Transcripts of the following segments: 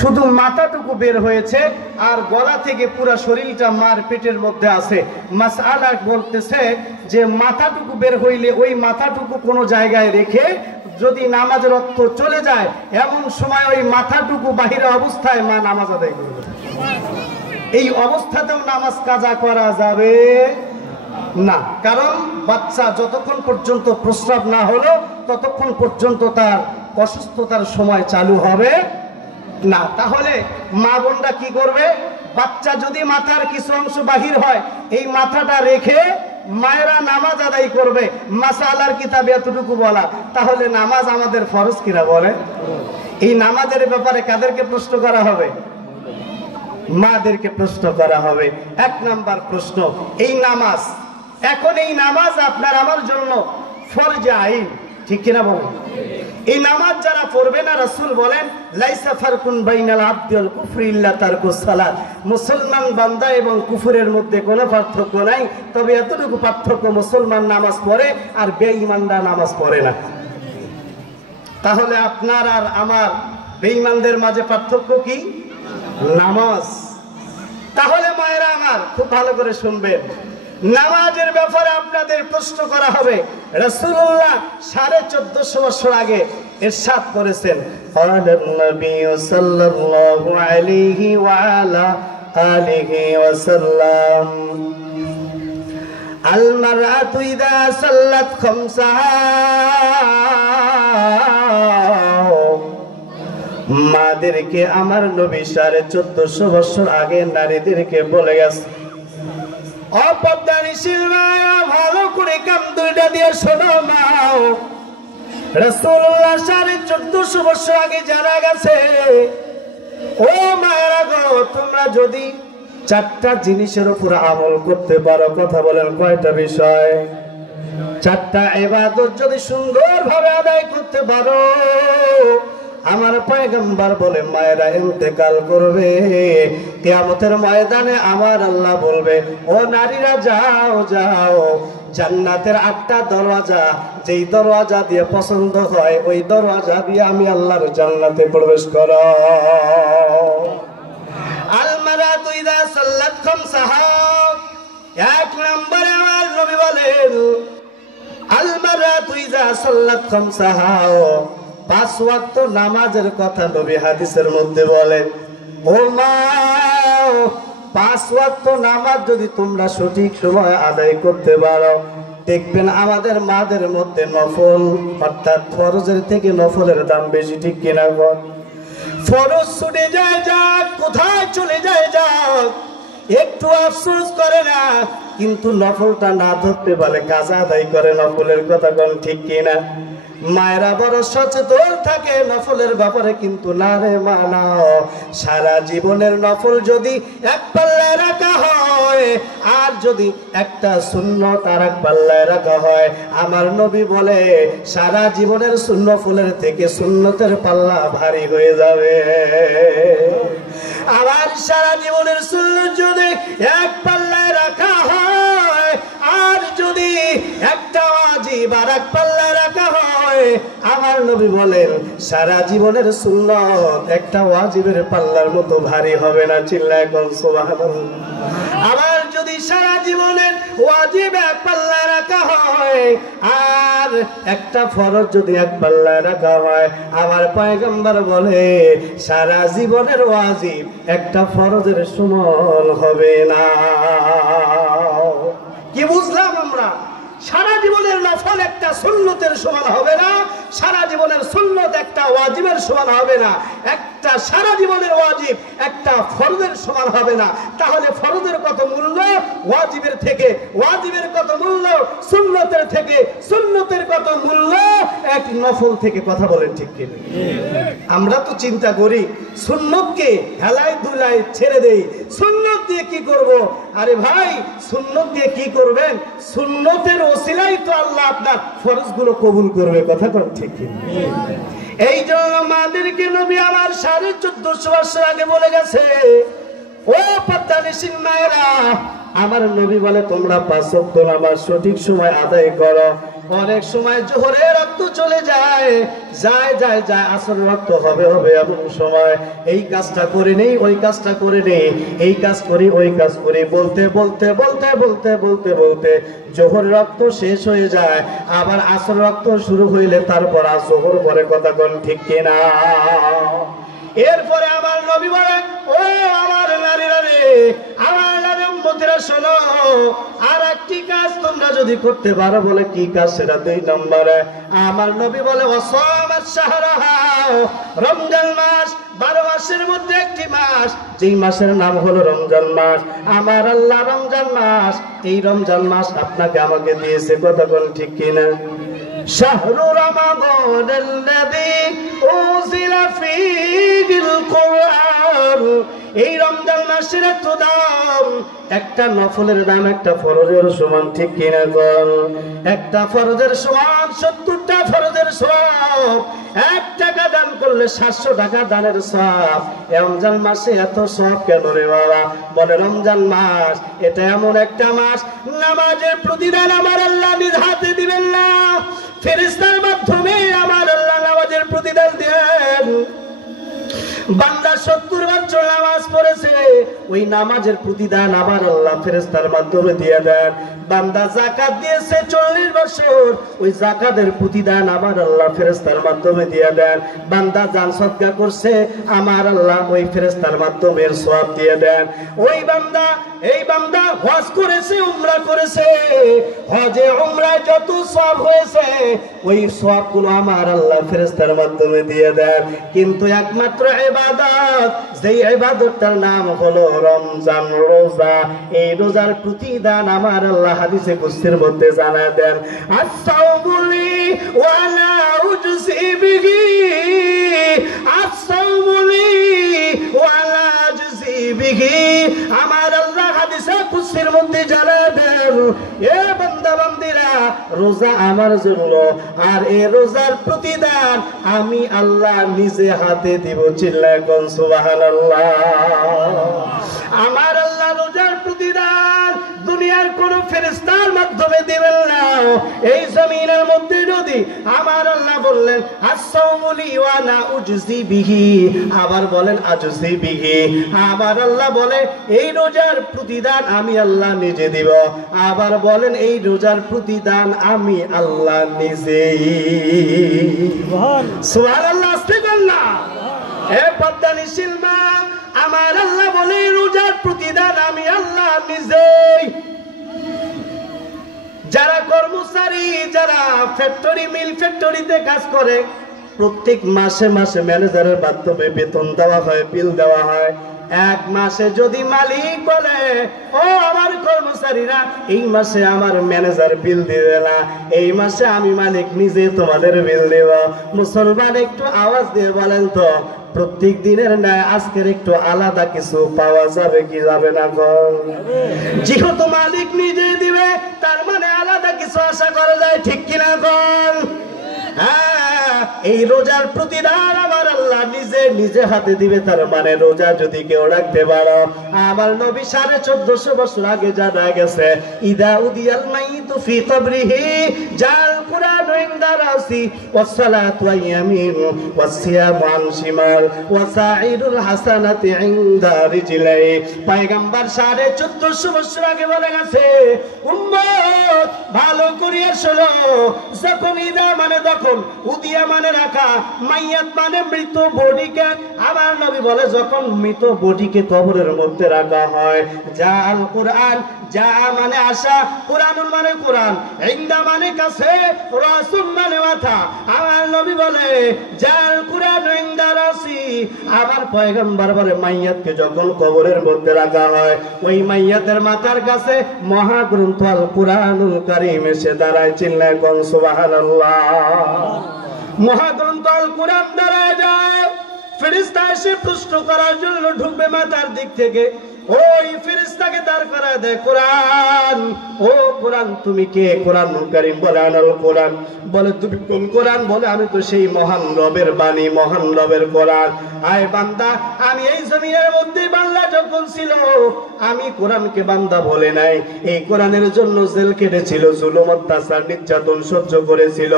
শুধু মাথাটুকু বের হয়েছে আর গলা থেকে পুরো শরীরটা মার পেটের মধ্যে আছে। মাসআলা বলতেছে যে মাথাটুকু বের হইলে ওই মাথাটুকু কোনো জায়গায় রেখে যদি নামাজের রক্ত চলে যায় এমন সময় ওই মাথাটুকু বাহিরে অবস্থায় মা নামাজ আদায় করবে। এই অবস্থাতেও নামাজ কাজা করা যাবে না, কারণ বাচ্চা যতক্ষণ পর্যন্ত প্রস্রাব না হলো ততক্ষণ পর্যন্ত তার অসুস্থতার সময় চালু হবে না। তাহলে মা বোনরা কি করবে? বাচ্চা যদি মাথার কিছু অংশ বাহির হয় এই মাথাটা রেখে মায়েরা নামাজ আদায় করবে। মাসআলার কিতাবে এতটুকু বলা। তাহলে নামাজ আমাদের ফরজ কিনা বলে? এই নামাজের ব্যাপারে কাদেরকে প্রশ্ন করা হবে? মাদেরকে প্রশ্ন করা হবে। এক নাম্বার প্রশ্ন, এই নামাজ, এখন এই নামাজ আপনার আমার জন্য ফরজে আইন, ঠিক কিনা বলুন? এই নামাজ যারা পড়বে না, রাসূল বলেন লাইসা ফারকুন বাইনাল আবদি ওয়াল কুফরি ইল্লা তারকুস সালাত, মুসলমান বান্দা এবং কুফরের মধ্যে কোনো পার্থক্য নাই, তবে এতটুকু পার্থক্য মুসলমান নামাজ পড়ে আর বেঈমানরা নামাজ পড়ে না। তাহলে আপনার আর আমার বেঈমানদের মাঝে পার্থক্য কি? নামাজ। তাহলে মায়েরা আমার খুব ভালো করে শুনবেন, নামাজের ব্যাপারে আপনাদের প্রশ্ন করা হবে। রাসূলুল্লাহ 1450 বছর আগে ইরশাদ করেছেন, ক্বালান নবী সাল্লাল্লাহু আলাইহি ওয়া আলা আলিহি ওয়াসাল্লাম, আল মারআতু ইযা সাল্লাত খামসাহা, মাদেরকে আমার নবী 1450 বছর আগে নারীদেরকে বলে গেছে। অপদানিশীল মায়া, ভালো করে কান দুইটা দিয়ে শোনো মাও, রাসূলুল্লাহ 1450 বছর আগে জানা গেছে, ও মায়েরা গো, তোমরা যদি 4টা জিনিসের উপর আমল করতে পারো, কথা বলেন কয়টা বিষয়? 4টা ইবাদত যদি সুন্দরভাবে আদায় করতে পারো, আমার পয়গম্বর বলে মায়েরা ইন্তেকাল করবে, কিয়ামতের ময়দানে আমার আল্লাহ বলবে, ও নারীরা যাও যাও, জান্নাতের 8টা দরওয়াজা, যেই দরওয়াজা দিয়ে পছন্দ হয় ওই দরওয়াজা দিয়ে আমি আল্লাহর জান্নাতে প্রবেশ করো। আল মারাতু ইযা সাল্লাত খামসাহা, 1 নম্বরে আমার নবী বলেন, আল মারাতু ইযা সাল্লাত খামসাহা, 5 ওয়াক্ত নামাজের কথা নবী হাদিসের মধ্যে বলেন। ও মা, 5 ওয়াক্ত নামাজ যদি তোমরা সঠিক সময় আদায় করতে পারো, দেখবেন আমাদের মাদের মধ্যে নফল অর্থাৎ ফরজের থেকে নফলের দাম বেশি, ঠিক কিনা বল? ফরজ ছুটে যায় যাক, কোথায় চলে যায় যাক, একটু আফসোস করে না, কিন্তু নফলটা না ধরতে পারে কাজা আদায় করে নফলের কথা কোন, ঠিক কিনা? মায়েরা বড় সচেতন থাকে নফলের ব্যাপারে, কিন্তু না রে মানাও, সারা জীবনের নফল যদি এক পাল্লায় রাখা হয় আর যদি একটা সুন্নত আর এক পাল্লায় রাখা হয়, আমার নবী বলে সারা জীবনের নফলের থেকে সুন্নতের পাল্লা ভারী হয়ে যাবে। আবার সারা জীবনের সুন্নত যদি এক পাল্লায় রাখা হয় আর যদি একটা ওয়াজিব আর এক পাল্লায় রাখা হয়, আমার নবী বলেন সারা জীবনের সুন্নত একটা ওয়াজিবের পাল্লার মতো ভারী হবে না, চিল্লায় কোন সুবহানাল্লাহ। আবার যদি সারা জীবনের ওয়াজিব এক পাল্লায় রাখা হয় আর একটা ফরজ যদি এক পাল্লায় রাখা হয়, আমার পয়গম্বর বলে সারা জীবনের ওয়াজিব একটা ফরজের সমান হবে না। কি বুঝলাম আমরা? সারা জীবনের নফল একটা সুন্নতের সমান হবে না, সারা জীবনের সুন্নত একটা ওয়াজিবের সমান হবে না, একটা সারা জীবনের ওয়াজিব একটা ফরজের সমান হবে না। তাহলে ফরজের কত মূল্য ওয়াজিবের থেকে, ওয়াজিবের কত মূল্য সুন্নতের থেকে, সুন্নতের কত মূল্য এক নফল থেকে, কথা বলেন ঠিক কি? আমরা তো চিন্তা করি সুন্নতকে হেলাই দুলাই ছেড়ে দেই, সুন্নত দিয়ে কি করব? আরে ভাই, সুন্নত দিয়ে কি করবেন? সুন্নতের ওসিলাই তো আল্লাহ আপনার ফরজগুলো কবুল করবে, কথা কোন ঠিক কি? এই জন্য মাদেরকে নবী আমার 1450 বছর আগে বলে গেছে, ও পর্দানিশীল মায়েরা, আমার নবী বলে তোমরা 5 ওয়াক্ত নামাজ সঠিক সময় আদায় করো। অনেক সময় জোহরের রক্ত চলে যায়, যায় যায় যায় আসর রক্ত হবে হবে, এমন সময় এই কাজটা করে নেই, ওই কাজটা করে নেই, এই কাজ করি ওই কাজ করি, বলতে বলতে বলতে বলতে বলতে বলতে জোহর রক্ত শেষ হয়ে যায়। আবার আসর রক্ত শুরু হইলে তারপর জোহর পরে কথা কোন ঠিক কিনা? এরপরে আমার নবী বলে, ও আমার নারীরা রে, আমার নারী উম্মতিরা শোনো, আর একটি কাজ তোমরা যদি করতে পারো। বলে কি কাজ? সেটা 2 নম্বরে আমার নবী বলে, ওয়াসামাত শাহরাহা, রমজান মাস 12 মাসের মধ্যে একটি মাস, যেই মাসের নাম হলো রমজান মাস। আমার আল্লাহ রমজান মাস, এই রমজান মাস আপনাকে আমাকে দিয়েছে, কথা কোন ঠিক কিনা? শাহরু রমাদানাল্লাযী উনজিলা ফীহিল কুরআন, এই রমজান মাসের এত দাম, একটা নফলের দাম একটা ফরজের সমান, ঠিক কিনা বল? একটা ফরজের সমান 70টা ফরজের সওয়াব। 1 টাকা দান করলে 700 টাকা দানের সওয়াব। রমজান মাসে এত সওয়াব কেন রে বাবা? বলে রমজান মাস এটা এমন একটা মাস, নামাজের প্রতিদান আমার আল্লাহ নিজ হাতে দিবেন না, ফেরেশতার মাধ্যমে আমার আল্লাহ নামাজের প্রতিদান দেন। বান্দা 70 বছর নামাজ পড়েছে, ওই নামাজের প্রতিদান আমার আল্লাহ ফেরেশতার মাধ্যমে দিয়ে দেন। বান্দা যাকাত দিয়েছে 40 বছর, ওই যাকাতের প্রতিদান আমার আল্লাহ ফেরেশতার মাধ্যমে দিয়ে দেন। বান্দা দান সদকা করছে, আমার আল্লাহ ওই ফেরেশতার মাধ্যমে সওয়াব দিয়ে দেন। ওই বান্দা, এই বান্দা হজ করেছে, উমরা করেছে, হজে উমরায় যত সওয়াব হয়েছে ওই সওয়াবগুলো আমার আল্লাহ ফেরেশতার মাধ্যমে দিয়ে দেন। কিন্তু একমাত্র ইবাদত, যেই ইবাদতটার নাম হলো রমজান, রোজা, এই রোজার প্রতিদান আমার আল্লাহ হাদিসে কুদসির মধ্যে জানায় দেন, আস-সাওমুলি ওয়া লা উজজি বিহি, আস-সাওমুলি ওয়া লা উজজি বিহি। আমার আল্লাহ হাদিসে কুদসির মধ্যে জানায় দেন, এ বান্দা বান্দীরা, রোজা আমার জন্য, আর এই রোজার প্রতিদান আমি আল্লাহ নিজে হাতে দিব। চিল্লায় কোন সুবহানাল্লাহ। আমার আল্লাহ রোজার প্রতিদান দুনিয়ার কোন ফেরেশতার মাধ্যমে দিবেন না। এই জমিনের মধ্যে যদি আমার আল্লাহ বললেন আস-সাওমুলি ওয়া লা উজজি বিহি, আবার বলেন আজজি বিহি, আমার আল্লাহ বলে এই রোজার প্রতিদান আমি আল্লাহ নিজে দিব, আবার বলেন এই রোজার প্রতিদান আমি আল্লাহ নিজেই। সুবহানাল্লাহ, আস্তাগফিরুল্লাহ। এ পদ্মানিশীল মা, আমার আল্লাহ বলে রোজার প্রতিদান আমি আল্লাহ নিজেই। যারা কর্মচারী, যারা ফ্যাক্টরি, মিল ফ্যাক্টরিতে কাজ করে, প্রত্যেক মাসে মাসে ম্যানেজারের মাধ্যমে বেতন দেওয়া হয়, বিল দেওয়া হয়। 1 মাসে যদি মালিক বলে, ও আমার কর্মচারীরা, এই মাসে আমার ম্যানেজার বিল দিবে না, এই মাসে আমি মালিক নিজে তোমাদের বিল দেব। মুসলমান একটু আওয়াজ দিয়ে বলেন তো, প্রত্যেক দিনের ন্যায় আজকের একটু আলাদা কিছু পাওয়া যাবে কি যাবে না? যেহেতু মালিক নিজে দিবে, তার মানে আলাদা কিছু আশা করা যায়, ঠিক কিনা বল? হ্যাঁ, এই রোজার প্রতিদান আমার আল্লাহ নিজে নিজে হাতে দিবে। তার মানে রোজা যদি কেউ রাখতে পারো, আমার নবী 1450 বছর আগে জানা গেছে, ইদা উদিয়াল মাইতু ফি কবরিহি জাল কুরআন ইনদা রাসি ওয়াস সালাতু ইয়ামিন ওয়াস সিয়ামু আন শিমাল ওয়া সাইরুল হাসানাতি ইনদা রিজলাই। পয়গম্বর 1450 বছর আগে বলে গেছে, উম্মত ভালো করিয়া শোনো, যখন ইদা মানে তখন, উদিয়া মানে রাখা, মাইয়াত মানে মৃত বডিকে, আমার নবী বলে যখন মৃত বডিকে কবরের মধ্যে রাখা হয়, জাল কুরআন, যা মানে আশা, কুরআনুল মানে কুরআন, ইনদা মানে কাছে, রাসূল মানে মাথা। আমার নবী বলে জাল কুরআন ইনদা রাসি। আবার পয়গম্বর বলে মাইয়াতকে যখন কবরের মধ্যে রাখা হয়, ওই মাইয়াতের মাথার কাছে মহাগ্রন্থ আল কুরআনুল কারীম এসে দাঁড়ায়। চিল্লায় কোন সুবহানাল্লাহ। মহাগ্রন্থ আল কুরআন দাঁড়ায় যায়, ফেরেশতা এসে প্রশ্ন করার জন্য ঢুকবে মাথার দিক থেকে, ওই ফেরেশতাকে দাঁড় করায় দেয়, কোরআন, ও কোরআন তুমি কে? কোরআনুল কারীম। বলে আনাল কোরআন। বলে তুমি কোন কোরআন? বলে আমি তো সেই মহান রবের বাণী, মহান রবের কোরআন। আয় বান্দা, আমি এই জমিনের মধ্যে বান্দা যখন ছিল, আমি কোরআনকে বান্দা বলে নাই। এই কোরআনের জন্য জেল কেটেছিল, জুলুম অত্যাচার নির্যাতন সহ্য করেছিল।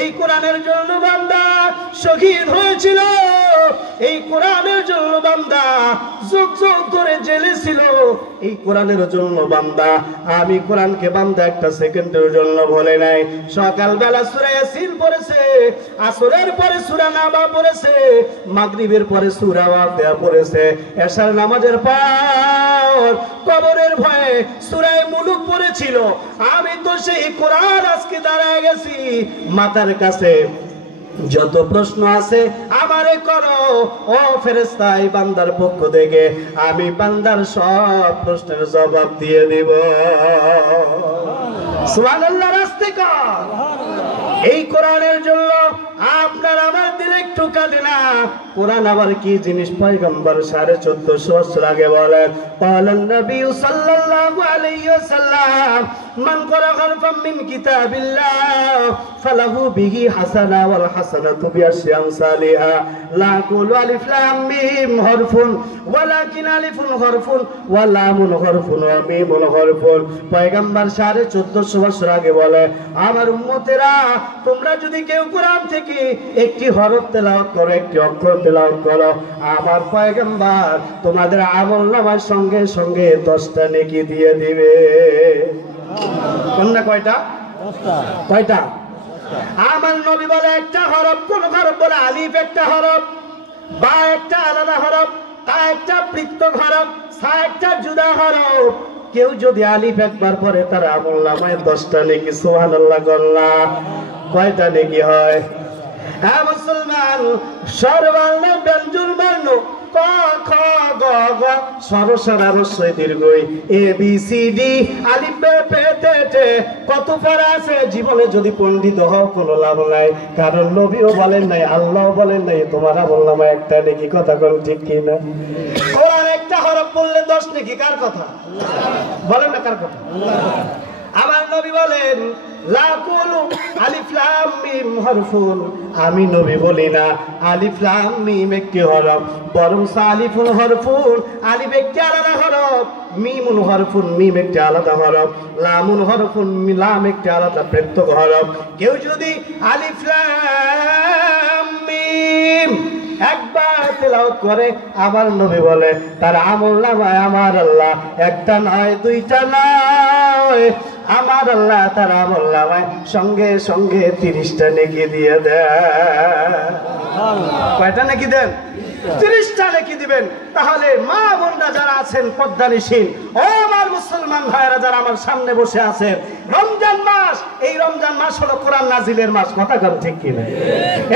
এই কোরআনের জন্য বান্দা শহীদ হয়েছিল। এই কোরআনের জন্য বান্দা যুগ যুগ ধরে জেলে ছিল। এই কোরআনের জন্য বান্দা, আমি কোরআনকে বান্দা একটা সেকেন্ডের জন্য বলে নাই। সকালবেলা সূরা ইয়াসিন পড়েছে, আসরের পরে সূরা নাবা পড়েছে, মাগরিবের পরে সূরা ওয়াকিয়া পড়েছে, এশার নামাজের পর কবরের ভয়ে সূরা মুলুক পড়েছিল। আমি তো সেই কোরআন আজকে দাঁড়ায় গেছি, মাথার কাছে যত প্রশ্ন আছে আমারে করো ও ফেরেশতা। এই বান্দার পক্ষ থেকে আমি বান্দার সব প্রশ্নের জবাব দিয়ে দিব। সুবহানাল্লাহ, রাস্তে কর। এই কোরআনের জন্য আপনার আমার দিলে একটু কাঁদে না। কোরআন আবার কি জিনিস? পয়গম্বর 1450 বছর আগে বলেন, ক্বালান নবী সাল্লাল্লাহু আলাইহি ওয়াসাল্লাম, মান ক্বারা হারফাম মিন কিতাবিল্লাহ ফালাহু বিহি হাসানা ওয়াল হাসানাতু বিআশরি আমসালিহা, লা কুলু আলিফ লাম মিম হরফুন ওয়ালাকিন আলিফুন হরফুন ওয়া লামুন হরফুন ওয়া মিমুন হরফুন। পয়গম্বর 1450 বছর আগে বলে, আমার উম্মতেরা, তোমরা যদি কেউ কোরআন থেকে একটি হরফ তেলাওয়াত করো, একটি অক্ষর তেলাওয়াত করো, আমার পয়গম্বর তোমাদের আমলনামার সঙ্গে সঙ্গে 10টা নেকি দিয়ে দিবে। কোনটা? কয়টা? 10টা। কয়টা? আমার নবী বলে একটা হরফ। কোন হরফ? বলে আলিফ একটা হরফ, বা একটা আলাদা হরফ, তা একটা পৃথক হরফ, সা একটা জুদা হরফ। কেউ যদি আলিফ একবার পড়ে তার আমলনামায় 10টা নেকি। সুবহানাল্লাহ। গল্লা কয়টা নেকি হয়? হ্যাঁ মুসলমান, সর্বর্ণ ব্যঞ্জন বর্ণ ক খ গ ঘ সরসরা রস্বই দীর্ঘই এ বি সি ডি আলিফ বে পে তে টে। কত পারা আছে? জীবনে যদি পণ্ডিত হও কোনো লাভ নাই, কারণ নবীও বলেন নাই, আল্লাহও বলেন নাই তোমার আমলনামায় একটা নেকি। কথা কোন ঠিক কি না? কোরআন একটা হরফ বললে 10 নেকি। কার কথা বলেন না? কার কথা? আমার নবী বলেন, লা কুলু আলিফ লাম মিম হরফুন। আমি নবী বলি না আলিফ লাম মিম একটি হরফ, বরং আলিফুন হরফুন, আলিফ একটি আলাদা হরফ, মিমুন হরফুন, মিম একটি আলাদা হরফ, লামুন হরফুন, লাম একটি আলাদা পৃথক হরফ। কেউ যদি আলিফ লাম মিম একবার তেলাওয়াত করে, আমার নবী বলে তার আমলনামায় আমার আল্লাহ একটা নয়, দুইটা নয়, আমার আল্লাহ তার আমলনামায় সঙ্গে সঙ্গে 30টা নেকি দিয়ে দেন। কয়টা নেকি দেন? 30টা নেকি দিবেন। তাহলে মা বোনরা যারা আছেন পর্দানিশীল, ও আমার মুসলমান ভাইরা যারা আমার সামনে বসে আছেন, রমজান মাস, এই রমজান মাস হলো কোরআন নাজিলের মাস। কথা কম ঠিক কিনা?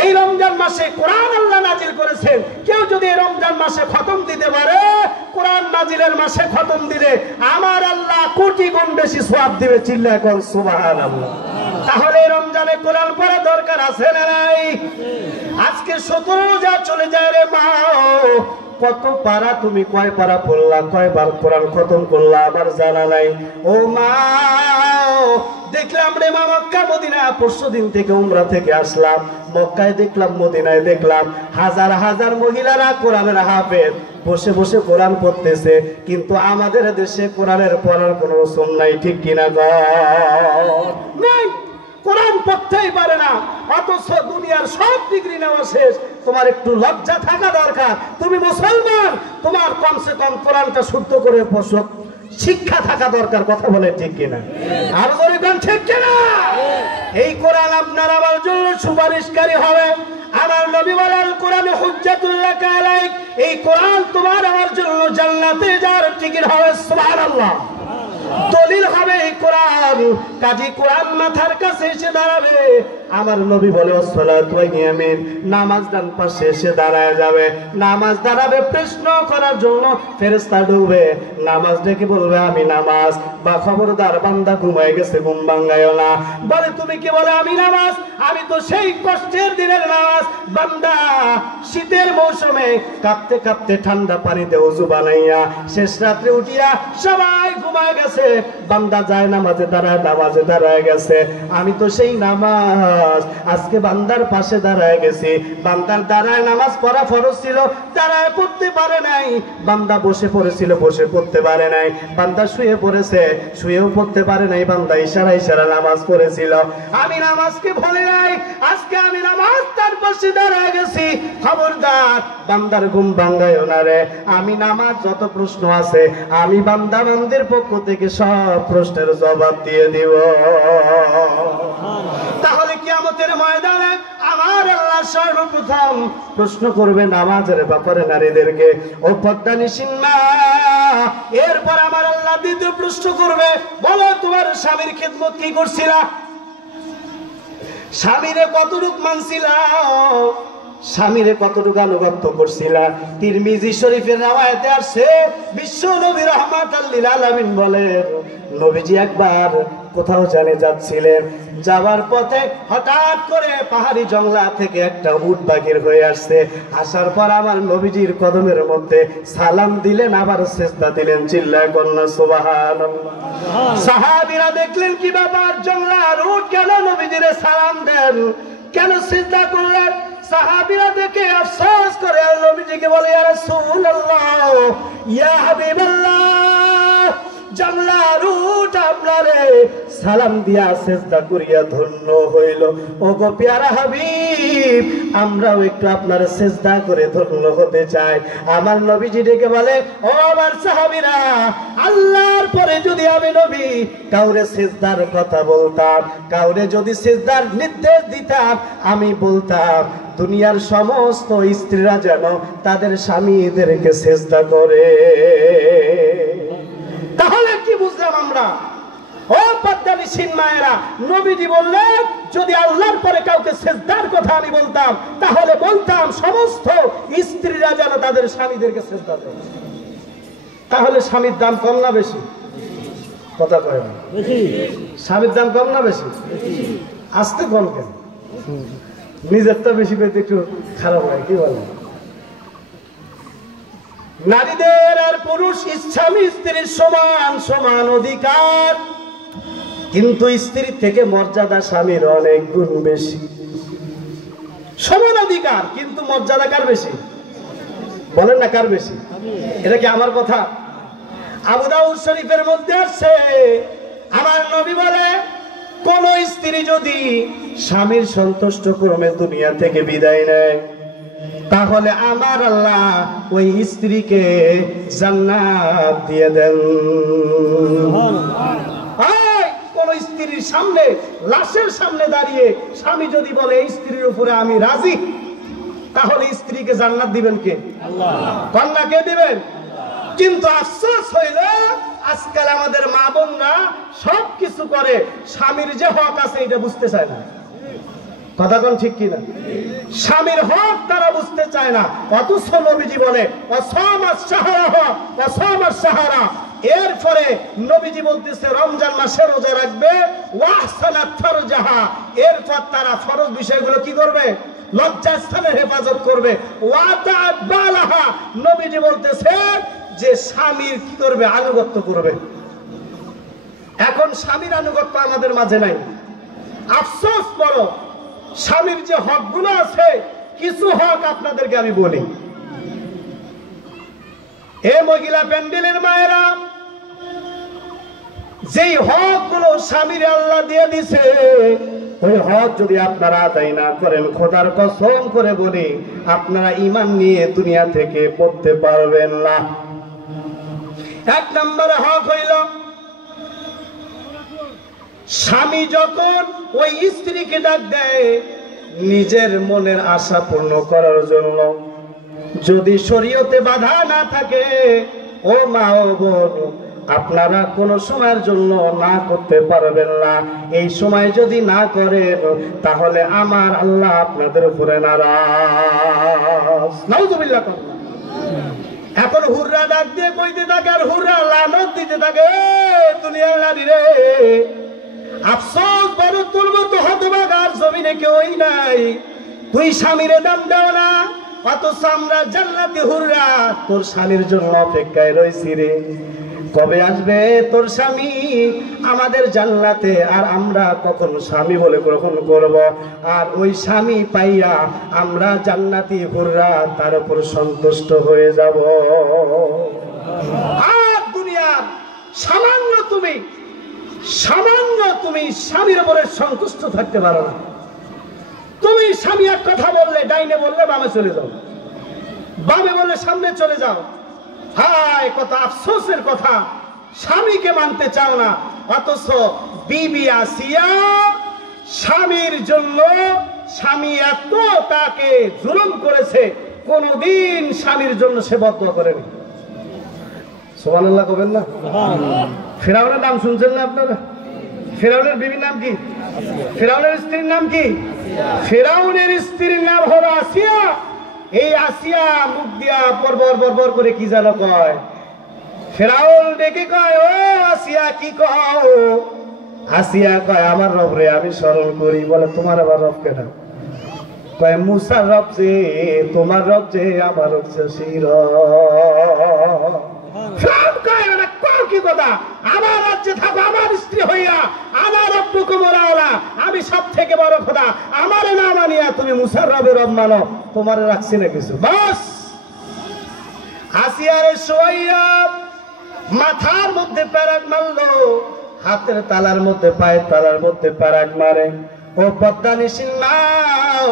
এই রমজান মাসে কোরআন আল্লাহ নাজিল করেছেন। কেউ যদি এই রমজান মাসে খতম দিতে পারে, কোরআন নাজিলের মাসে খতম দিলে আমার আল্লাহ কোটি গুণ বেশি সওয়াব দিবে। চিল্লায় কোন সুবহানাল্লাহ। তাহলে রমজানে কোরআন পড়া দরকার আছে না নাই? আজকে 17 রোজা চলে যায় রে মা। কত পারা তুমি কয় পারা পড়লা, কয়বার কোরআন খতম করলা আমার জানা নাই। ও মা, দেখলাম রে মা মক্কা মদিনা, পরশুদিন থেকে উমরা থেকে আসলাম, মক্কায় দেখলাম, মদিনায় দেখলাম, হাজার হাজার মহিলারা কোরআনের হাফেজ, বসে বসে কোরআন পড়তেছে। কিন্তু আমাদের দেশে কোরআনের পড়ার কোনো রসম নাই। ঠিক কিনা গো? নাই, কোরআন পড়তেই পারে না, অথচ দুনিয়ার সব ডিগ্রি নেওয়া শেষ। তোমার একটু লজ্জা থাকা দরকার। তুমি মুসলমান, তোমার কমসে কম কোরআনটা শুদ্ধ করে শিক্ষা থাকা দরকার। কথা বলে ঠিক কিনা? আর বলবেন ঠিক কিনা? এই কোরআন আপনার আমার জন্য সুপারিশকারী হবে। আমার নবী বলেন, কোরআন হুজ্জাতুল লাকা আলাইক। এই কোরআন তোমার আমার জন্য জান্নাতে যাওয়ার টিকিট হবে। সুবহানাল্লাহ। দলিল হবে এই কোরআন। কাজী কোরআন মাথার কাছে এসে দাঁড়াবে। আমার নবী বলে, আসসালাতু ইয়ামিন, নামাজ ডান পাশে এসে দাঁড়ায় যাবে। নামাজ দাঁড়াবে প্রশ্ন করার জন্য, ফেরেশতা ঢুকবে, নামাজ ডেকে বলবে আমি নামাজ। বা খবরদার বান্দা ঘুমায় গেছে, ঘুম ভাঙায়ও না। বলে তুমি কি? বলে আমি নামাজ। আমি তো সেই কষ্টের দিনের নামাজ। বান্দা শীতের মৌসুমে কাঁপতে কাঁপতে ঠান্ডা পানিতে ওযু বানাইয়া শেষ রাত্রে উঠিয়া সবাই ঘুমায় গেছে, বান্দা যায় নামাজে দাঁড়ায়, নামাজে দাঁড়ায় গেছে। আমি তো সেই নামাজ ফরজ, আজকে বান্দার পাশে দাঁড়ায় গেছি। বান্দার দাঁড়ায় নামাজ পড়া ফরজ ছিল, দাঁড়ায় পড়তে পারে নাই। বান্দা বসে পড়েছিল, বসে পড়তে পারে নাই। বান্দা শুয়ে পড়েছে, শুয়েও পড়তে পারে নাই। বান্দা ইশারা ইশারা নামাজ পড়েছিল। আমি নামাজকে ভুলে নাই, আজকে আমি নামাজ তার পাশে দাঁড়ায় গেছি। খবরদার বান্দার ঘুম ভাঙায়ও না রে। আমি নামাজ যত প্রশ্ন আছে আমি বান্দা বান্দির পক্ষ থেকে সব প্রশ্নের জবাব দিয়ে দিব। তাহলে কিয়ামতের ময়দানে আমার আল্লাহ সর্বপ্রথম প্রশ্ন করবে নামাজের ব্যাপারে নারীদেরকে, ও পদ্মানিসীন মা। এরপর আমার আল্লাহ দ্বিতীয় প্রশ্ন করবে, বলো তোমার স্বামীর খিদমত কি করছিলা, স্বামীরে কতটুক মানছিলা, স্বামীরে কতটুকু আনুগত্য করছিলা। তিরমিজি শরীফের রাওয়ায়াতে আসছে, বিশ্ব নবী রাহমাতাল লিল আলামিন বলেন, নবীজি একবার কোথাও জানে যাচ্ছিলেন, যাওয়ার পথে হঠাৎ করে পাহাড়ি জঙ্গলা থেকে একটা উট বাগির হয়ে আসছে। আসার পর আমার নবীজির কদমের মধ্যে সালাম দিলেন, আবার সিজদা দিলেন। চিল্লায় কন্যা সুবহানাল্লাহ। সাহাবীরা দেখলেন কি ব্যাপার, জঙ্গলার উট কেন নবীজিরে সালাম দেন, কেন সিজদা করলেন? সাহাবীরা দেখে আফসোস করে নবীজিকে বলে, ইয়া রাসূলুল্লাহ, ইয়া হাবিবাল্লাহ, জঙ্গলার উট আপনারে সালাম দিয়া সিজদা করিয়া ধন্য হইল। ওগো পেয়ারা হাবিব, আমরাও একটু আপনার সিজদা করে ধন্য হতে চাই। আমার নবীজি ডেকে বলে, ও আমার সাহাবীরা, আল্লাহর পরে যদি আমি নবী কাউরে সিজদার কথা বলতাম, কাউরে যদি সিজদার নির্দেশ দিতাম, আমি বলতাম দুনিয়ার সমস্ত স্ত্রীরা যেন তাদের স্বামীদেরকে সিজদা করে। তাহলে কি বুঝলাম আমরা? ও পদ্মানিসীন মায়েরা, নবীজি বললেন যদি আল্লাহর পরে কাউকে সিজদার কথা আমি বলতাম, তাহলে বলতাম সমস্ত স্ত্রীরা যেন তাদের স্বামীদেরকে সিজদা দেয়। তাহলে স্বামীর দাম কম না বেশি? কথা কয় না বেশি। স্বামীর দাম কম না বেশি? আসতে কম কেন? নিজেরটা বেশি পেতে একটু খারাপ লাগে, কি বলেন? নারীদের আর পুরুষ স্বামী স্ত্রীর সমান সমান অধিকার, কিন্তু স্ত্রীর থেকে মর্যাদা স্বামীর অনেক গুণ বেশি। সমান অধিকার কিন্তু মর্যাদা কার বেশি? বলেন না কার বেশি? এটা কি আমার কথা? আবু দাউদ শরীফের মধ্যে আছে, আমার নবী বলে, কোন স্ত্রী যদি স্বামীর সন্তুষ্ট ক্রমে দুনিয়া থেকে বিদায় নেয়, তাহলে আমার আল্লাহ ওই স্ত্রীকে জান্নাত দিয়ে দেন। কোন স্ত্রীর সামনে, লাশের সামনে দাঁড়িয়ে স্বামী যদি বলে এই স্ত্রীর উপরে আমি রাজি, তাহলে স্ত্রীকে জান্নাত দিবেন কে? আল্লাহ। কন্যা কে দিবেন? কিন্তু আফসোস হইল আজকাল আমাদের মা বোনরা সব কিছু করে, স্বামীর যে হক আছে এটা বুঝতে চায় না। কথা কোন ঠিক কিনা? স্বামীর হক তারা বুঝতে চায় না। অথচ নবীজি বলে, অসামাস সাহারা, অসামাস সাহারা। এরপরে নবীজি বলতেছে রমজান মাসে রোজা রাখবে, ওয়াহসানাত ফারজাহা। এরপর তারা ফরজ বিষয়গুলো কি করবে? লজ্জাস্থানের হেফাজত করবে। ওয়াতাআত বালাহা। নবীজি বলতেছে যে স্বামীর কি করবে? আনুগত্য করবে। এখন স্বামীর আনুগত্য আমাদের মাঝে নাই। আফসোস বড়, স্বামীর যে হকগুলো আছে, কিছু হক আপনাদেরকে আমি বলি। এ মহিলা প্যান্ডেলের মায়েরা, যেই হকগুলো স্বামীর আল্লাহ দিয়ে দিছে, ওই হক যদি আপনারা আদায় না করেন, খোদার কসম করে বলি, আপনারা ঈমান নিয়ে দুনিয়া থেকে পড়তে পারবেন না। এক নম্বরে হক হইল, স্বামী যখন ওই স্ত্রীকে ডাক দেয় নিজের মনের আশা পূর্ণ করার জন্য, যদি শরীয়তে বাধা না থাকে, ও মা ও বোন, আপনারা কোনো সময়ের জন্য না করতে পারবেন না। এই সময় যদি না করেন, তাহলে আমার আল্লাহ আপনাদের উপরে নারাজ। নাউযুবিল্লাহ। এখন হুররা ডাক দিয়ে কইতে থাকে, আর হুররা লানত দিতে থাকে, দুনিয়ার নারী রে, আফসোস বড়, তোর মতো হতভাগার জমিনে কেউই নাই। তুই স্বামীরে দাম দাও না, অথচ আমরা জান্নাতি হুররা তোর স্বামীর জন্য অপেক্ষায় রয়েছি রে। কবে আসবে তোর স্বামী আমাদের জান্নাতে, আর আমরা কখন স্বামী বলে গ্রহণ করব, আর ওই স্বামী পাইয়া আমরা জান্নাতি হুররা তার উপর সন্তুষ্ট হয়ে যাব। আর দুনিয়ার সামান্য তুমি স্বামীর উপরে সন্তুষ্ট থাকতে পারো না। তুমি স্বামী এক কথা বললে, ডাইনে বললে বামে চলে যাও, বামে বললে সামনে চলে যাও। হায় কত আফসোসের কথা, স্বামীকে মানতে চাও না। অথচ বিবি আসিয়া স্বামীর জন্য, স্বামী এত তাকে জুলুম করেছে, কোনদিন স্বামীর জন্য সে বদদোয়া করেনি। সুবহানাল্লাহ কবেন না? ফিরআউনের নাম শুনছেন না আপনারা? ফিরআউনের বিবির নাম কি? ফিরআউনের স্ত্রীর নাম কি? ফিরআউনের স্ত্রীর নাম হলো আসিয়া। এই আসিয়া মুখ দিয়া বরবর করে কি যেন কয়। ফিরআউন ডেকে কয়, ও আসিয়া কি কও? আসিয়া কয়, আমার রব রে আমি স্মরণ করি। বলে, তোমার আবার রব কেনা? কয়, মুসার রব যে, তোমার রব যে, আমার হচ্ছে সেই রব। ফিরআউন কয়, না কও কি কথা? আমার রাজ্যে থাকো আমার স্ত্রী হইয়া, আমার রব্বুকুম আলা, আমি সব থেকে বড় খোদা, আমারে না মানিয়া তুমি মুসার রবের রব মানো, তোমারে রাখছি না কিছু। বাস আসিয়ারে শোয়াইয়া মাথার মধ্যে প্যারাক মারলো, হাতের তালার মধ্যে, পায়ের তালার মধ্যে প্যারাক মারে। ও পদ্মানিসীন নাও,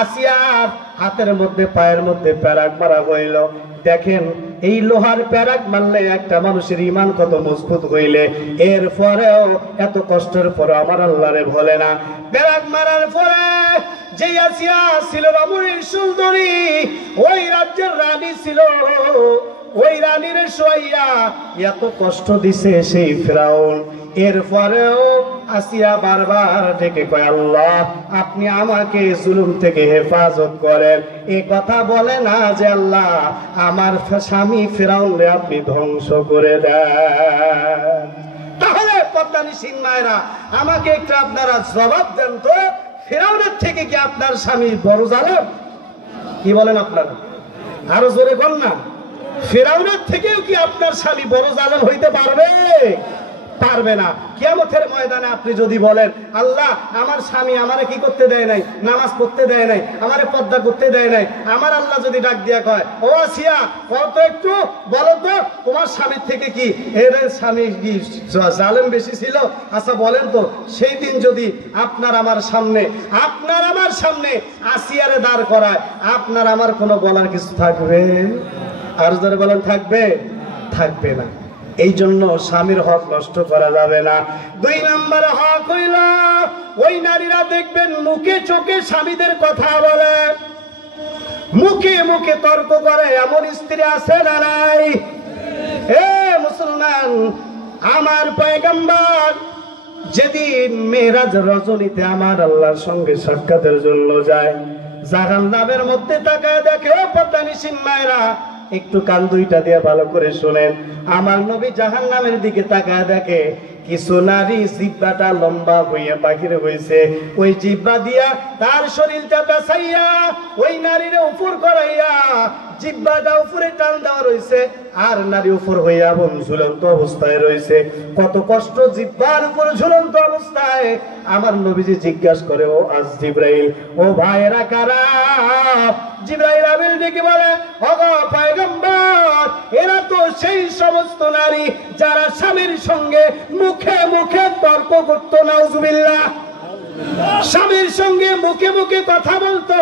আসিয়ার হাতের মধ্যে পায়ের মধ্যে প্যারাক মারা হইল। দেখেন এই লোহার প্যারাক মারলে একটা মানুষের ঈমান কত মজবুত হইলে, এরপরেও এত কষ্টের পরে আমার আল্লাহরে ভোলে না। প্যারাক মারার পরে যে আসিয়া ছিল রমণীর সুন্দরী, ওই রাজ্যের রানী ছিল, ওই রানীর শোয়াইয়া এত কষ্ট দিছে সেই ফিরআউন। এরপরেও আসিয়া বারবার ডেকে কয়, আল্লাহ আপনি আমাকে জুলুম থেকে হেফাজত করেন। এই কথা বলে না যে আল্লাহ আমার স্বামী ফিরআউনরে আপনি ধ্বংস করে দেন। তাহলে পদ্মানিসীন মায়েরা, আমাকে একটু আপনারা জবাব দেন তো, ফিরআউনের থেকে কি আপনার স্বামী বড় জালেম? কি বলেন আপনারা? আরো জোরে বল না। ফিরআউনের থেকেও কি আপনার স্বামী বড় জালেম হইতে পারবে? পারবে না। কিয়ামতের ময়দানে আপনি যদি বলেন, আল্লাহ আমার স্বামী আমারে কি করতে দেয় নাই, নামাজ পড়তে দেয় নাই, আমারে পর্দা করতে দেয় নাই, আমার আল্লাহ যদি ডাক দিয়া কয়, ও আসিয়া কত একটু বলো তো তোমার স্বামীর থেকে কি এর স্বামী কি জালেম বেশি ছিল? আচ্ছা বলেন তো, সেই দিন যদি আপনার আমার সামনে আসিয়ারে দাঁড় করায়, আপনার আমার কোনো বলার কিছু থাকবে? আর যারা বলেন থাকবে? থাকবে না। এই জন্য স্বামীর হক নষ্ট করা যাবে না। 2 নম্বর হক হইল, ওই নারীরা দেখবেন মুখে চোখে স্বামীদের কথা বলে, মুখে মুখে তর্ক করে, এমন স্ত্রী আছে না নাই? এ মুসলমান, আমার পয়গম্বর যেদিন মেরাজ রজনীতে আমার আল্লাহর সঙ্গে সাক্ষাতের জন্য যায়, জাহান্নামের মধ্যে তাকায় দেখে, ও পদ্মানিসীন মায়েরা একটু কান দুইটা দিয়ে ভালো করে শোনেন, আমার নবী জাহান্নামের দিকে তাকায় দেখে কিছু নারী জিহ্বাটা লম্বা হইয়া বাহির হইছে, ওই জিহ্বা দিয়া তার শরীরটা পেছাইয়া ওই নারীর উপর করাইয়া জিহ্বাটা উপরে টান দেওয়া রয়েছে, আর নারী উপর হইয়া ঝুলন্ত অবস্থায় রয়েছে। কত কষ্ট জিহ্বার উপর ঝুলন্ত অবস্থায়। আমার নবীজি জিজ্ঞাসা করে, ও আজ জিব্রাইল, ও ভাইয়েরা কারা? জিব্রাইল আমিন ডেকে বলে, ওগো পয়গম্বর, এরা তো সেই সমস্ত নারী যারা স্বামীর সঙ্গে মুখে মুখে তর্ক করতো। নাউজুবিল্লাহ। স্বামীর সঙ্গে মুখে মুখে কথা বলতো,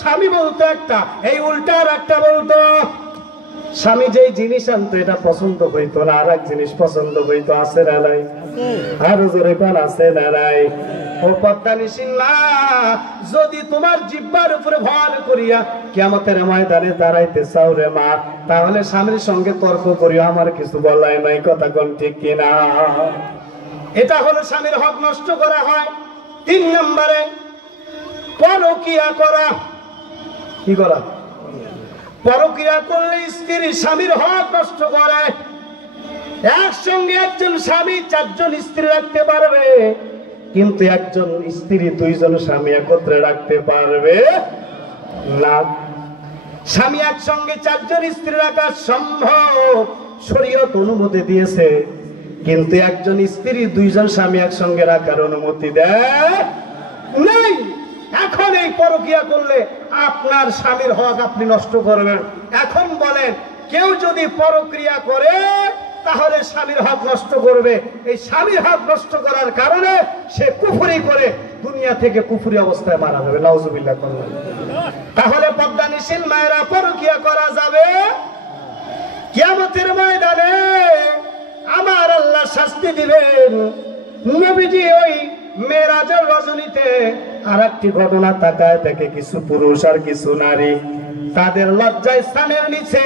স্বামী বলতো একটা, এই উল্টা আর একটা বলতো। স্বামী যেই জিনিস আনতো এটা পছন্দ হইতো না, আর এক জিনিস পছন্দ হইতো। আছে না নাই? আরো জোরে কোন আছে না নাই? ও পদ্মানিসীন মা, যদি তোমার জিহ্বার উপরে ভর করিয়া কিয়ামতের ময়দানে দাঁড়াইতে চাও রে মা, তাহলে স্বামীর সঙ্গে তর্ক করিও, আমার কিছু বলাই নাই। কথা কোন ঠিক কিনা? এটা হলো স্বামীর হক নষ্ট করা হয়। 3 নম্বরে পরকিয়া করা। কি করা? পরকিয়া করলে স্ত্রী স্বামীর হক নষ্ট করে। একসঙ্গে একজন স্বামী 4 জন স্ত্রী রাখতে পারবে, কিন্তু একজন স্ত্রী 2 জন স্বামী একত্রে রাখতে পারবে না। স্বামী একসঙ্গে 4 জন স্ত্রী রাখা সম্ভব, শরীয়ত অনুমতি দিয়েছে, কিন্তু একজন স্ত্রী দুইজন স্বামী একসঙ্গে রাখার অনুমতি দেয় নাই। এখন এই পরকিয়া করলে আপনার স্বামীর হক আপনি নষ্ট করবেন। এখন বলেন, কেউ যদি পরক্রিয়া করে তাহলে স্বামীর হক নষ্ট করবে। এই স্বামীর হক নষ্ট করার কারণে সে কুফরি করে দুনিয়া থেকে কুফরি অবস্থায় মারা যাবে। নাউজুবিল্লাহ করবেন। তাহলে পর্দানিশীল মায়েরা পরকিয়া করা যাবে? কিয়ামতের ময়দানে আমার আল্লাহ শাস্তি দিবেন। নবীজি ওই মেরাজের রজনীতে আরেকটি ঘটনা তাকায় দেখে, কিছু পুরুষ আর কিছু নারী তাদের লজ্জা স্থানের নিচে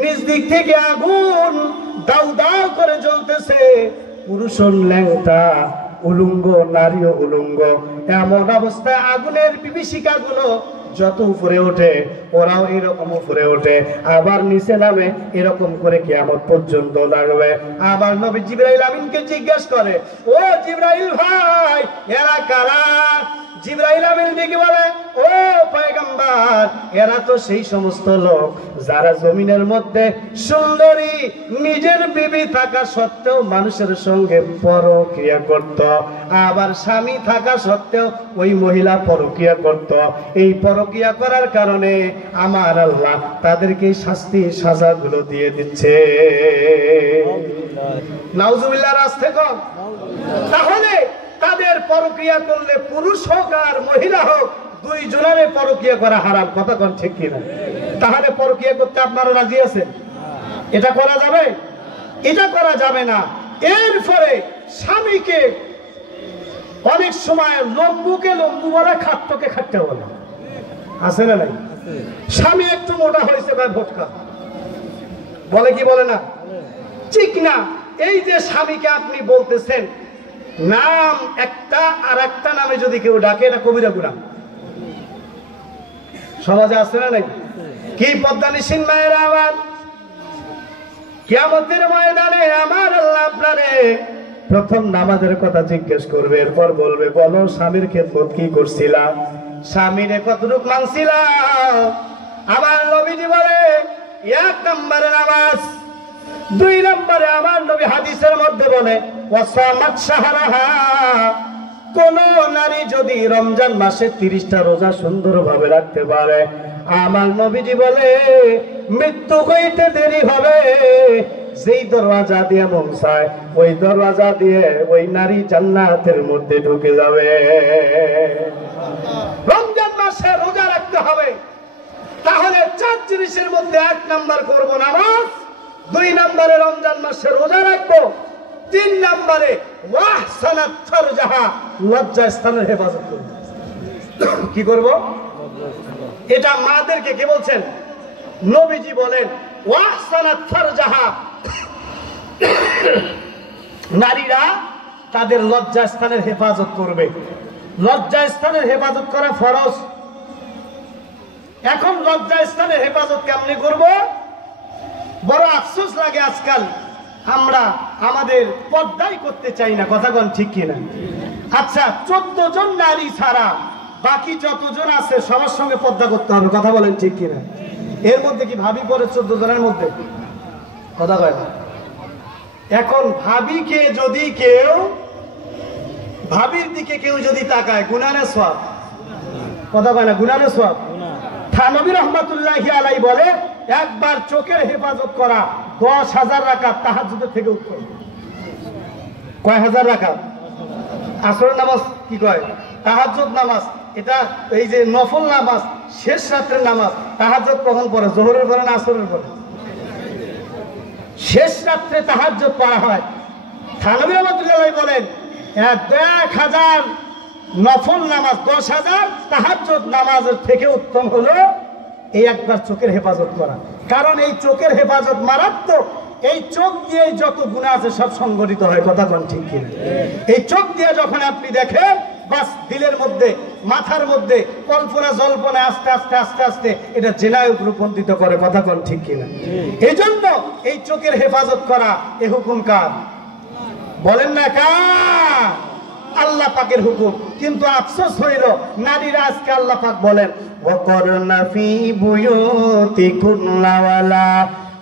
নিজ দিক থেকে আগুন দাউ দাউ করে জ্বলতেছে। পুরুষ ল্যাংটা উলঙ্গ, নারীও উলঙ্গ। এমন অবস্থায় আগুনের বিভীষিকা গুলো যত উপরে ওঠে ওরাও এরকম উপরে ওঠে, আবার নিচে নামে, এরকম করে কিয়ামত পর্যন্ত লাগবে। আবার নবী জিবরাইল আমিনকে জিজ্ঞেস করে, ও জিবরাইল ভাই, এরা কারা? জিবরাইল আমিন ডেকে বলে, ও পয়গম্বর, এরা তো সেই সমস্ত লোক যারা জমিনের মধ্যে সুন্দরী নিজের বিবি থাকা সত্ত্বেও মানুষের সঙ্গে পরক্রিয়া করত, আবার স্বামী থাকা সত্ত্বেও ওই মহিলা পরক্রিয়া করত। এই পরক্রিয়া করার কারণে আমার আল্লাহ তাদেরকে শাস্তি সাজাগুলো দিয়ে দিচ্ছে। নাউজুবিল্লাহর আস্তে কর। তাহলে তাদের পরক্রিয়া করলে পুরুষ হোক আর মহিলা হোক দুইজনের পরক্রিয়া করা হারাম। কথা কোন ঠিক কিনা? তাহলে পরক্রিয়া করতে আপনারা রাজি আছেন? এটা করা যাবে? এটা করা যাবে না। এরপরে স্বামীকে অনেক সময় লম্বুকে লম্বু বলে, খাট্টকে খাট্টা বলে, আছে না নাই? স্বামী একটু মোটা হয়েছে ভাই ভোটকা বলে, কি বলে না? ঠিক না। এই যে স্বামীকে আপনি বলতেছেন নাম একটা আর একটা নামে যদি কেউ ডাকে, এটা কবিরা গুনাহ। সমাজে আছে না নাই? কি পর্দানিশীল মায়েরা, আমার কিয়ামতের ময়দানে আমার আল্লাহ আপনারে প্রথম নামাজের কথা জিজ্ঞেস করবে, এরপর বলবে, বলো স্বামীর খেদমত কি করছিলা, স্বামীরে কতটুক মানছিলা? আমার নবীজি বলে, 1 নম্বরে নামাজ, 2 নম্বরে আমার নবী হাদিসের মধ্যে বলে, ওয়াসামাত শাহরাহা, কোন নারী যদি রমজান মাসে 30টা রোজা সুন্দরভাবে রাখতে পারে, আমার নবীজি বলে মৃত্যু হইতে দেরি হবে। যেই দরওয়াজা দিয়ে মন চায় ওই দরওয়াজা দিয়ে ওই নারী জান্নাতের মধ্যে ঢুকে যাবে। রমজান মাসে রোজা রাখতে হবে। তাহলে 4 জিনিসের মধ্যে 1 নাম্বার করব নামাজ, 2 নম্বরে রমজান মাসে রোজা রাখবো, 3 নম্বরে ওয়াহসানাত ফারজাহা, লজ্জা স্থানের হেফাজত করব। কি করব? এটা মাদেরকে কে বলছেন? নবীজি বলেন ওয়াহসানাত ফারজাহা, নারীরা তাদের লজ্জা স্থানের হেফাজত করবে। লজ্জা স্থানের হেফাজত করা ফরজ। এখন লজ্জা স্থানের হেফাজত কেমনে করব? বড় আফসোস লাগে আজকাল আমরা আমাদের পর্দাই করতে চাই না। কথা কোন ঠিক কিনা? আচ্ছা, 14 জন নারী ছাড়া বাকি যতজন আছে সবার সঙ্গে পর্দা করতে হবে। কথা বলেন ঠিক কিনা? এর মধ্যে কি ভাবি পড়ে 14 জনের মধ্যে? কথা কয় না। এখন ভাবিকে যদি কেউ, ভাবির দিকে কেউ যদি তাকায়, গুনাহ না সওয়াব? কথা কয় না, গুনাহ না সওয়াব? থানবী রহমাতুল্লাহি আলাইহি বলে, একবার চোখের হেফাজত করা 10,000 রাকাত তাহাজ্জুদের থেকে উত্তম। কয় হাজার রাকাত? আসরের নামাজ কি কয়? তাহাজ্জুদ নামাজ। এটা এই যে নফল নামাজ, শেষ রাতের নামাজ। তাহাজ্জুদ কখন পড়ে? জোহরের পরে না আসরের পরে? শেষ রাত্রে তাহাজ্জুদ পড়া হয়। থানবী রহমাতুল্লাহি আলাইহি বলেন 1000 নফল নামাজ 10,000 তাহাজ্জুদ নামাজের থেকে উত্তম হলো এই একবার চোখের হেফাজত করা। কারণ এই চোখের হেফাজত মারাত্মক। এই চোখ দিয়ে যত গুনাহ আছে সব সংগঠিত হয়। কথা কোন ঠিক কিনা? এই চোখ দিয়ে যখন আপনি দেখেন, বাস দিলের মধ্যে, মাথার মধ্যে কল্পনা জল্পনা আস্তে আস্তে আস্তে আস্তে এটা জেনায় রূপান্তরিত করে। কথা কোন ঠিক কিনা? এই জন্য এই চোখের হেফাজত করা এ হুকুম কার? বলেন না কার? আল্লাহ পাকের হুকুম। কিন্তু আফসোস হইল নারীরা আজকে আল্লাহ পাক বলেন ওয়াকরনা ফি বুয়ুতিকুন্না ওয়ালা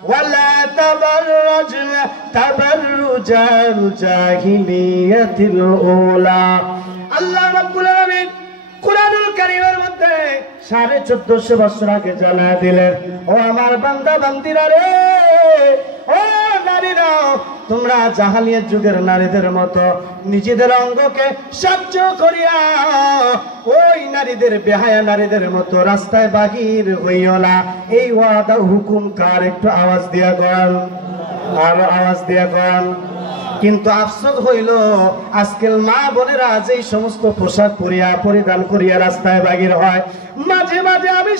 ওয়ালা তাবাররাজনা তাবাররুজাল জাহিলিয়াতিল উলা। আল্লাহ রাব্বুল আলামিন কুরআনুল কারীমের মধ্যে 1450 বছর আগে জানায় দিলেন, ও আমার বান্দা বান্দিরা রে, ও নারীরা, তোমরা জাহালিয়াত যুগের নারীদের মতো নিজেদের অঙ্গকে সহ্য করিয়া ওই নারীদের, বেহায়া নারীদের মতো রাস্তায় বাহির হইও না। এই ওয়াদা হুকুম কার? একটু আওয়াজ দিয়া করেন, আর আওয়াজ দিয়া করেন। কিন্তু আফসোস হইল আজকাল মা বোনেরা যেই সমস্ত পোশাক পরিধান করিয়া রাস্তায় বাহির হয়, মাঝে মাঝে আমি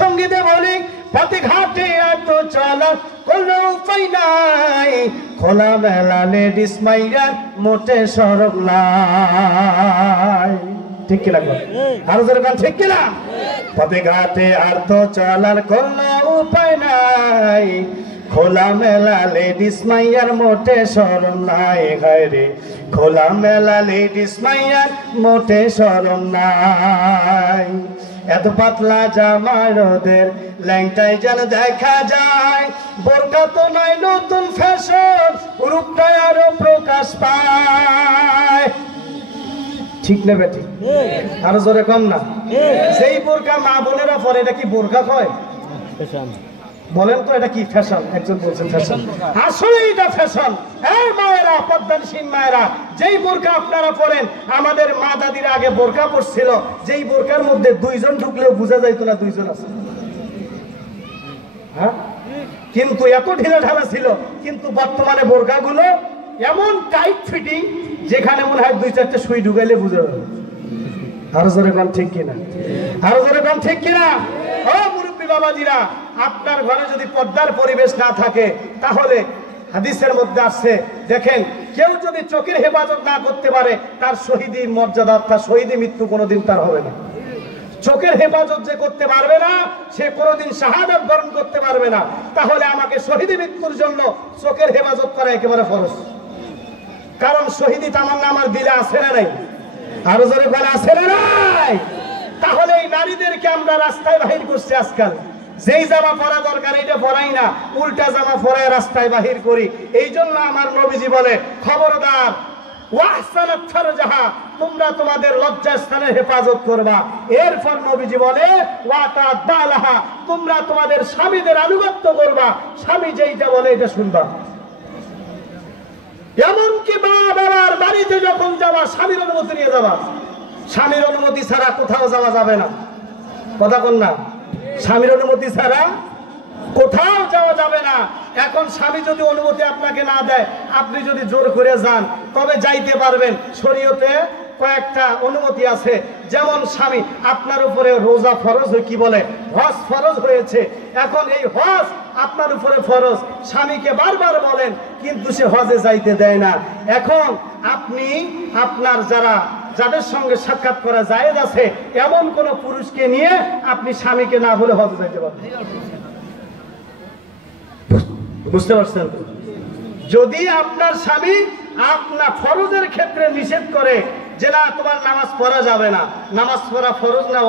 সঙ্গীতে বলি, পথে ঘাটে এত চলা কোনো উপায় নাই, খোলা মেলা লেডিস মাইয়ার মোটে সরব নাই। ঠিক কিনা? আরো যেরকম ঠিক কিনা? পথে ঘাটে আর তো চলার কোনো উপায় নাই, খোলা মেলা লেডিস মাইয়ার মোটে শরম নাই। ঘরে খোলা মেলা লেডিস মাইয়ার মোটে শরম নাই। এত পাতলা জামার ওদের ল্যাংটাই যেন দেখা যায়, বোরকা তো নয় নতুন ফ্যাশন, রূপটাই আরো প্রকাশ পায়। ঠিক না বেটি? আরো জোরে কম না? সেই বোরকা মা বোনেরা পরে, এটা কি বোরকা হয়? বলেন তো এটা কি ফ্যাশন? একজন বলছেন ফ্যাশন, আসলে এটা ফ্যাশন। এই মায়েরা, পদ্মানসীন মায়েরা, যেই বোরকা আপনারা পরেন, আমাদের মা দাদিরা আগে বোরকা পরছিল, যেই বোরকার মধ্যে দুইজন ঢুকলেও বোঝা যাইতো না দুইজন আছে। হ্যাঁ, কিন্তু এত ঢিলা ঢালা ছিল। কিন্তু বর্তমানে বোরকাগুলো এমন টাইট ফিটিং, যেখানে মনে হয় 2-4টে সুই ঢুকাইলে বোঝা যাবে। আরো জোরে কোন ঠিক কিনা? আরো জোরে কোন ঠিক কিনা? ও মুরব্বী বাবাজিরা, আপনার ঘরে যদি পর্দার পরিবেশ না থাকে, তাহলে হাদিসের মধ্যে আসছে, দেখেন, কেউ যদি চোখের হেফাজত না করতে পারে, তার শহীদের মর্যাদা, তার শহীদের মৃত্যু কোনোদিন তার হবে না। চোখের হেফাজত যে করতে পারবে না, সে কোনোদিন শাহাদাত বরণ করতে পারবে না। তাহলে আমাকে শহীদের মৃত্যুর জন্য চোখের হেফাজত করা একেবারে ফরজ। কারণ শহীদি তামান্না আমার দিলে আছে না নাই? আরো জোরে বলে আছে না নাই? তাহলে এই নারীদেরকে আমরা রাস্তায় বাহির করছি আজকাল। যেই জামা পরা দরকার এটা পরাই না, উল্টা জামা পরায় রাস্তায় বাহির করি। এই জন্য আমার নবীজি বলে, খবরদার, ওয়াহসানাত ফারজাহা, তোমরা তোমাদের লজ্জাস্থানের হেফাজত করবা। এরপর নবীজি বলে, ওয়াতাত বালাহা, তোমরা তোমাদের স্বামীদের আনুগত্য করবা। স্বামী যেইটা বলে এটা শুনবা। এমনকি মা বাবার বাড়িতে যখন যাবা, স্বামীর অনুমতি নিয়ে যাবা। স্বামীর অনুমতি ছাড়া কোথাও যাওয়া যাবে না। কথা কোন না? স্বামীর অনুমতি ছাড়া কোথাও যাওয়া যাবে না। এখন স্বামী যদি অনুমতি আপনাকে না দেয়, আপনি যদি জোর করে যান, তবে যাইতে পারবেন। শরীয়তে কয়েকটা অনুমতি আছে। যেমন স্বামী, আপনার উপরে রোজা ফরজ, কি বলে, হজ ফরজ হয়েছে। এখন এই হজ আপনার উপরে ফরজ, স্বামীকে বারবার বলেন, কিন্তু সে হজে যাইতে দেয় না। এখন আপনি আপনার যাদের সঙ্গে সাক্ষাৎ করা জায়েজ আছে, এমন কোন পুরুষকে নিয়ে আপনি স্বামীকে না বলে হজে যাইতে পারবেন। বুঝতে পারছেন? যদি আপনার স্বামী আপনার ফরজের ক্ষেত্রে নিষেধ করে যে না, তোমার নামাজ পড়া যাবে না, নামাজ পড়া ফরজ না,